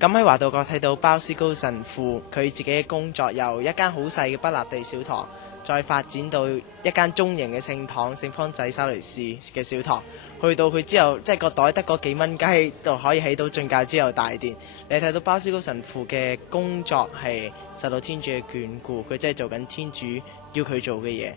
咁喺華道閣睇到鮑思高神父佢自己嘅工作，由一間好細嘅不立地小堂，再發展到一間中型嘅聖堂聖方濟沙雷氏嘅小堂，去到佢之後即係個袋得嗰幾蚊雞就可以起到進教之後大殿。你睇到鮑思高神父嘅工作係受到天主嘅眷顧，佢真係做緊天主要佢做嘅嘢。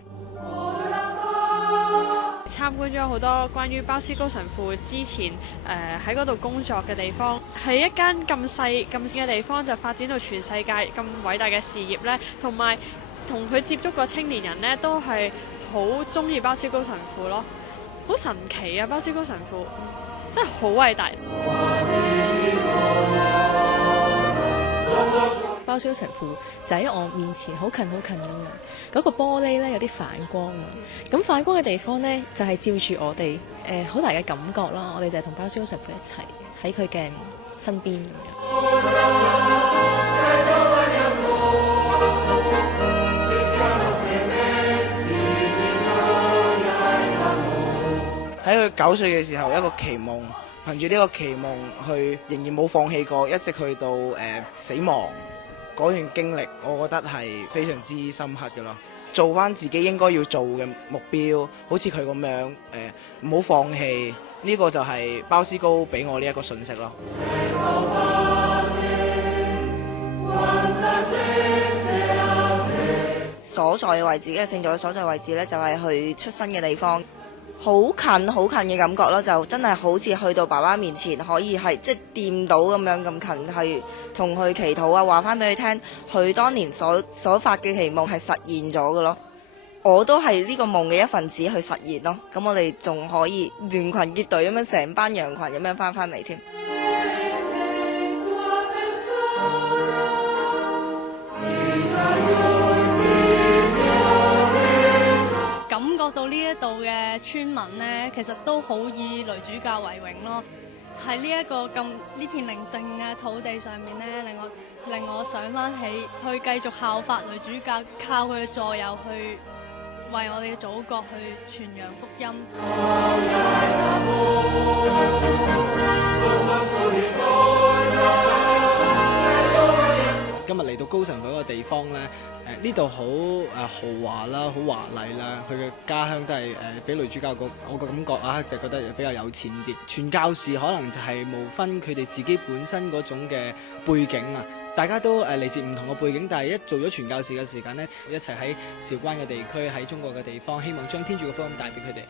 參觀咗好多關於鮑思高神父之前喺嗰度工作嘅地方，係一間咁細咁小嘅地方就發展到全世界咁偉大嘅事業呢，同埋同佢接觸過青年人呢，都係好中意鮑思高神父咯，好神奇啊！鮑思高神父真係好偉大。鮑思高神父就喺我面前好近好近咁樣，嗰個玻璃咧有啲反光啊，咁反光嘅地方咧就係照住我哋好大嘅感覺啦，我哋就係同鮑思高神父一齊喺佢嘅身邊咁樣。喺佢9歲嘅時候，一個奇夢，憑住呢個奇夢去仍然冇放棄過，一直去到死亡。嗰段經歷，我覺得係非常之深刻嘅咯。做翻自己應該要做嘅目標，好似佢咁樣，唔好放棄。呢個就係鮑思高俾我呢一個訊息咯。所在嘅位置，嘅聖座嘅所在位置咧，就係佢出生嘅地方。好近好近嘅感覺咯，就真係好似去到爸爸面前，可以係即係掂到咁樣咁近，係同佢祈禱啊，話翻俾佢聽，佢當年所發嘅期望係實現咗嘅咯。我都係呢個夢嘅一份子去實現咯。咁我哋仲可以聯群結隊咁樣，成班羊群咁樣翻嚟添。感覺到呢一度嘅村民呢，其實都好以雷主教為榮咯。喺呢一個咁呢片寧靜嘅土地上面呢，令我想翻起去繼續效法雷主教，靠佢嘅助佑去為我哋嘅祖國去傳揚福音。今日嚟到高神父嗰個地方咧，呢度好豪華啦，好華麗啦。佢嘅家鄉都係俾雷主教我個感覺啊，就覺得比較有錢啲。傳教士可能就係無分佢哋自己本身嗰種嘅背景啊，大家都嚟自唔同嘅背景，但係一做咗傳教士嘅時間咧，一齊喺韶關嘅地區，喺中國嘅地方，希望將天主嘅福音帶俾佢哋。